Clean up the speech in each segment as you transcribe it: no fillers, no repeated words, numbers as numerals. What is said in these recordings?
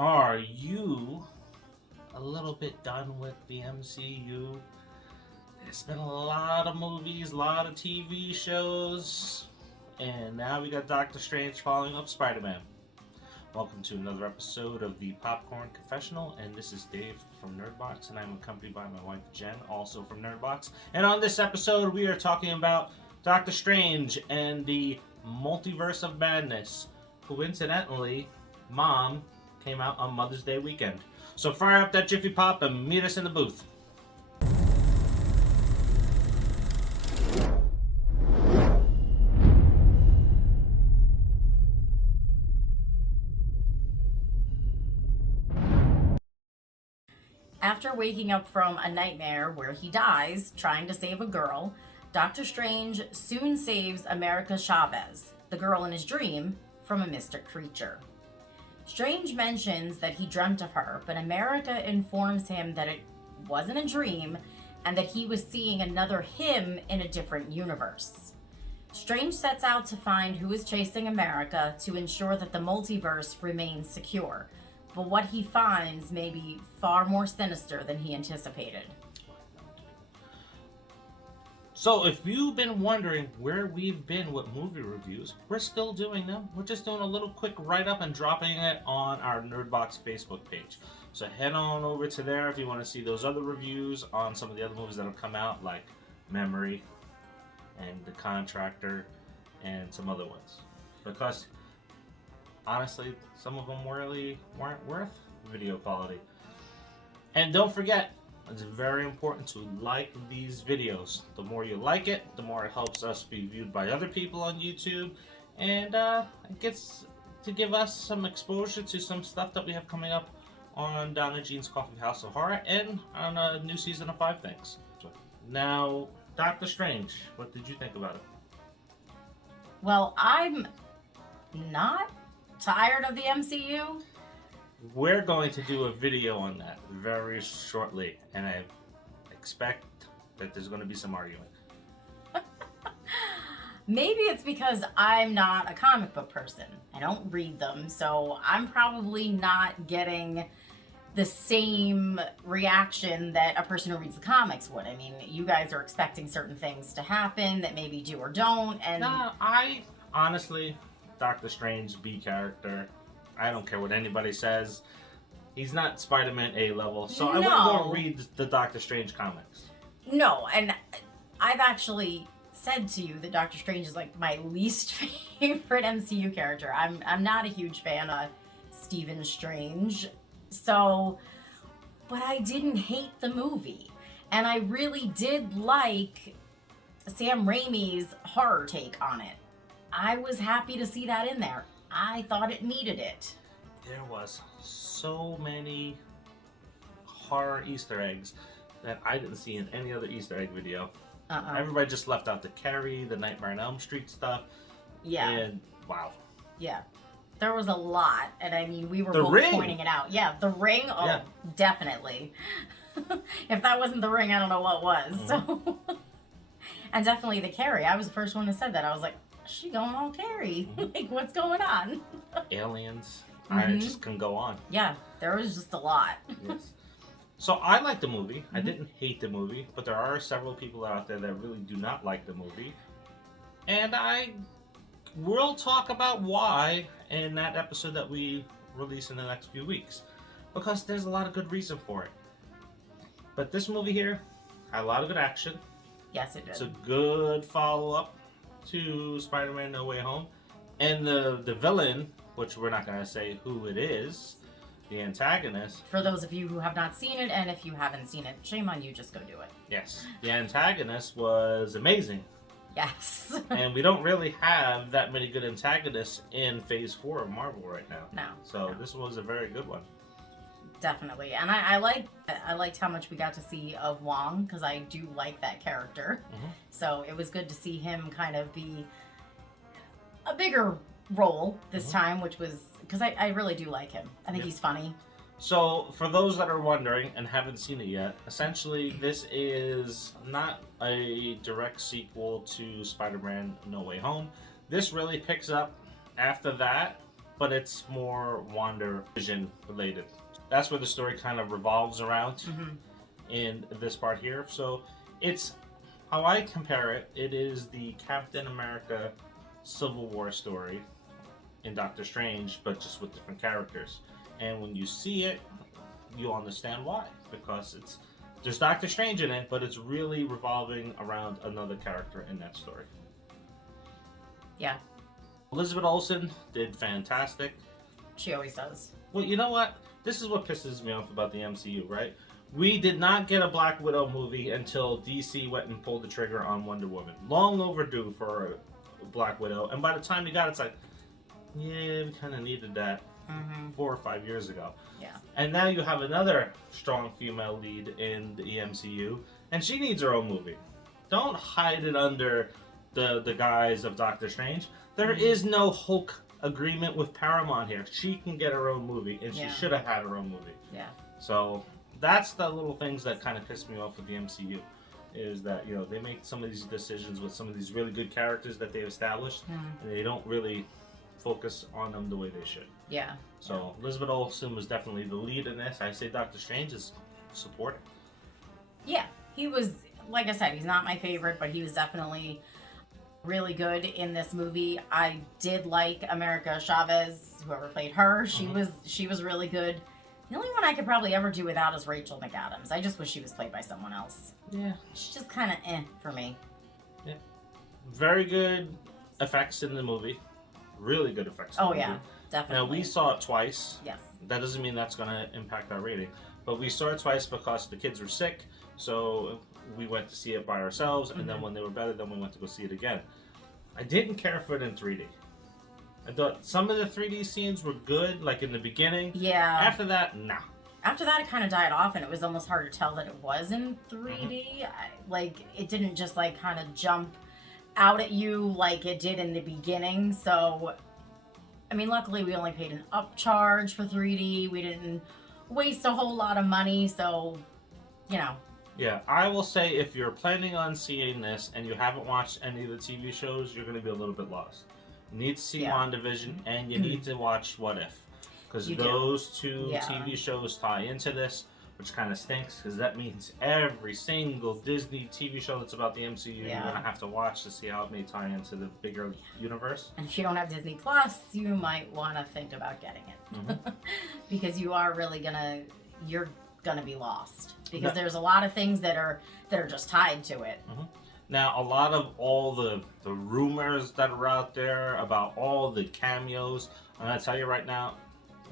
Are you a little bit done with the MCU? There's been a lot of movies, a lot of TV shows, and now we got Doctor Strange following up Spider-Man. Welcome to another episode of the Popcorn Confessional, and this is Dave from Nerdbox, and I'm accompanied by my wife Jenn, also from Nerdbox. And on this episode, we are talking about Doctor Strange and the Multiverse of Madness. Coincidentally, Mom came out on Mother's Day weekend. So fire up that Jiffy Pop and meet us in the booth. After waking up from a nightmare where he dies trying to save a girl, Doctor Strange soon saves America Chavez, the girl in his dream, from a mystic creature. Strange mentions that he dreamt of her, but America informs him that it wasn't a dream and that he was seeing another him in a different universe. Strange sets out to find who is chasing America to ensure that the multiverse remains secure. But what he finds may be far more sinister than he anticipated. So if you've been wondering where we've been with movie reviews, we're still doing them. We're just doing a little quick write-up and dropping it on our Nerdbox Facebook page. So head on over to there if you want to see those other reviews on some of the other movies that have come out, like Memory and The Contractor and some other ones. Because honestly, some of them really weren't worth video quality. And don't forget, it's very important to like these videos. The more you like it, the more it helps us be viewed by other people on YouTube, and it gets to give us some exposure to some stuff that we have coming up on Down in Jean's Coffee House of Horror and on a new season of 5 Things. Now, Doctor Strange, what did you think about it? Well, I'm not tired of the MCU. We're going to do a video on that very shortly, and I expect that there's going to be some arguing. Maybe it's because I'm not a comic book person. I don't read them, so I'm probably not getting the same reaction that a person who reads the comics would. I mean, you guys are expecting certain things to happen that maybe do or don't, and No, I honestly, Doctor Strange B character, I don't care what anybody says. He's not Spider-Man A level, so I wouldn't go read the Doctor Strange comics. No, and I've actually said to you that Doctor Strange is like my least favorite MCU character. I'm not a huge fan of Stephen Strange, so, but I didn't hate the movie, and I really did like Sam Raimi's horror take on it. I was happy to see that in there. I thought it needed it. There was so many horror Easter eggs that I didn't see in any other Easter egg video. Everybody just left out the Carrie, the Nightmare on Elm Street stuff. Yeah. And wow. Yeah. There was a lot, and I mean, we were The both Ring. pointing it out. Yeah, the Ring. Oh, Yeah. Definitely. If that wasn't the Ring, I don't know what was. So, and definitely the Carrie. I was the first one who said that. I was like, she going all Carrie. Like, what's going on? Aliens. I just can go on. Yeah, there was just a lot. Yes. So I like the movie. I didn't hate the movie, but there are several people out there that really do not like the movie. And I will talk about why in that episode that we release in the next few weeks. Because there's a lot of good reason for it. But this movie here had a lot of good action. Yes, it did. It's a good follow-up to Spider-Man No Way Home. And the villain, which we're not going to say who it is, the antagonist. For those of you who have not seen it, and if you haven't seen it, shame on you, just go do it. Yes. The antagonist was amazing. Yes. And we don't really have that many good antagonists in Phase 4 of Marvel right now. No. So this was a very good one. Definitely. And I liked how much we got to see of Wong, because I do like that character. So it was good to see him kind of be a bigger role this time, which was, because I really do like him. I think he's funny. So, for those that are wondering and haven't seen it yet, essentially this is not a direct sequel to Spider-Man No Way Home. This really picks up after that but it's more WandaVision related. That's where the story kind of revolves around in this part here. So it's, how I compare it, it is the Captain America Civil War story in Doctor Strange, but just with different characters. And when you see it, you'll understand why. Because there's Doctor Strange in it, but it's really revolving around another character in that story. Yeah. Elizabeth Olsen did fantastic. She always does. Well, you know what? This is what pisses me off about the MCU, right? We did not get a Black Widow movie until DC went and pulled the trigger on Wonder Woman. Long overdue for a Black Widow. And by the time we got it, it's like, yeah, we kind of needed that 4 or 5 years ago. Yeah. And now you have another strong female lead in the MCU, and she needs her own movie. Don't hide it under the guise of Doctor Strange. There is no Hulk agreement with Paramount here. She can get her own movie, and she should have had her own movie. Yeah. So that's the little things that kind of piss me off with the MCU, is that, you know, they make some of these decisions with some of these really good characters that they've established, and they don't really focus on them the way they should. Yeah. So Elizabeth Olsen was definitely the lead in this. I say Doctor Strange is supporting. Yeah, he was, like I said, he's not my favorite, but he was definitely really good in this movie. I did like America Chavez, whoever played her. She was really good. The only one I could probably ever do without is Rachel McAdams. I just wish she was played by someone else. Yeah. She's just kind of for me. Yeah. Very good effects in the movie. Really good effects in the movie. Yeah, definitely. Now, we saw it twice. Yes. That doesn't mean that's going to impact our rating. But we saw it twice because the kids were sick, so we went to see it by ourselves, and then when they were better, then we went to go see it again. I didn't care for it in 3D. I thought some of the 3D scenes were good, like in the beginning. Yeah. After that, nah. After that, it kind of died off, and it was almost hard to tell that it was in 3D. It didn't just, kind of jump out at you like it did in the beginning. So, I mean, luckily we only paid an upcharge for 3D. We didn't waste a whole lot of money, so, you know. Yeah, I will say if you're planning on seeing this and you haven't watched any of the TV shows, you're going to be a little bit lost. You need to see WandaVision, and you need to watch What If. Because those two TV shows tie into this, which kind of stinks, because that means every single Disney TV show that's about the MCU you're going to have to watch to see how it may tie into the bigger universe. And if you don't have Disney Plus, you might want to think about getting it. Because you are really you're gonna be lost. Because there's a lot of things that are just tied to it. Now, a lot of all the rumors that are out there about all the cameos, I'm going to tell you right now,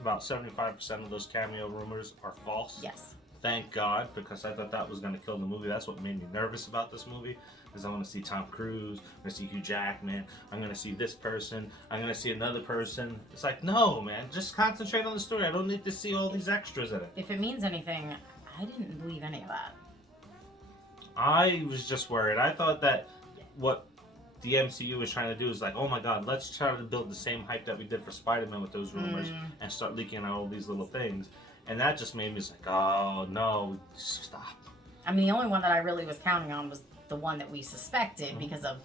about 75% of those cameo rumors are false. Yes. Thank God, because I thought that was going to kill the movie. That's what made me nervous about this movie, because I want to see Tom Cruise, I'm going to see Hugh Jackman, I'm going to see this person, I'm going to see another person. It's like, no, man, just concentrate on the story. I don't need to see all these extras in it. If it means anything, I didn't believe any of that. I was just worried. I thought that what the MCU was trying to do is like, oh my God, let's try to build the same hype that we did for Spider-Man with those rumors and start leaking out all these little things. And that just made me like, oh no, stop. I mean, the only one that I really was counting on was the one that we suspected because of,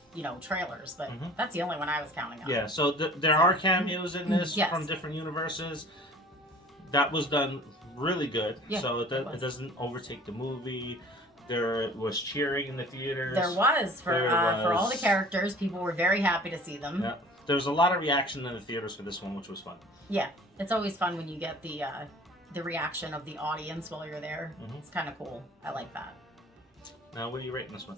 trailers. But that's the only one I was counting on. Yeah, so there are cameos in this from different universes. That was done really good. Yeah, so it doesn't overtake the movie. There was cheering in the theaters. There was for all the characters. People were very happy to see them. Yeah. There was a lot of reaction in the theaters for this one, which was fun. Yeah, it's always fun when you get the reaction of the audience while you're there. It's kind of cool. I like that. Now, what are you rating this one?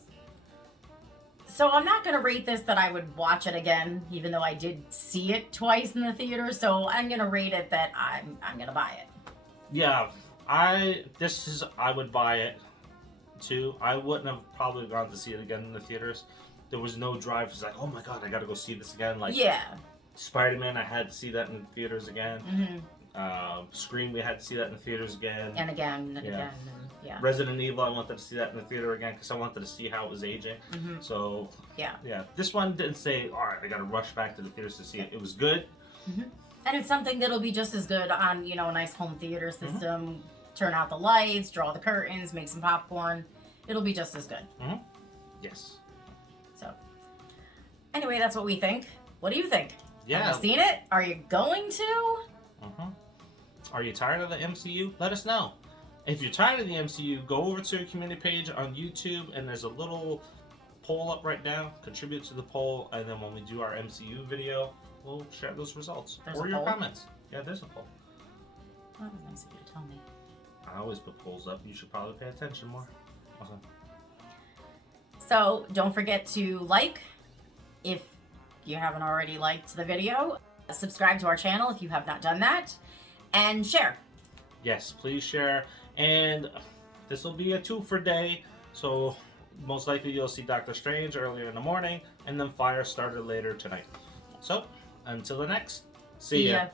So I'm not going to rate this that I would watch it again, even though I did see it twice in the theater. So I'm going to rate it that I'm going to buy it. Yeah, I would buy it too. I wouldn't have probably gone to see it again in the theaters. There was no drive. It's like, oh my God, I got to go see this again. Like, Spider-Man, I had to see that in the theaters again. Scream, we had to see that in the theaters again. And again. Resident Evil, I wanted to see that in the theater again because I wanted to see how it was aging. So, this one didn't say, all right, I got to rush back to the theaters to see it. It was good. And it's something that'll be just as good on, a nice home theater system. Turn out the lights, draw the curtains, make some popcorn. It'll be just as good. Yes. So, anyway, that's what we think. What do you think? Yeah. Have you seen it? Are you going to? Are you tired of the MCU? Let us know. If you're tired of the MCU, go over to your community page on YouTube, and there's a little poll up right now. Contribute to the poll, and then when we do our MCU video, we'll share those results. There's or a your poll? comments. Yeah, there's a poll. That was nice of you to tell me. I always put polls up. You should probably pay attention more. Awesome. So don't forget to like if you haven't already liked the video. Subscribe to our channel if you have not done that. And share. Yes, please share. And this will be a 2-for day. So most likely you'll see Doctor Strange earlier in the morning and then Firestarter later tonight. So until the next, see ya.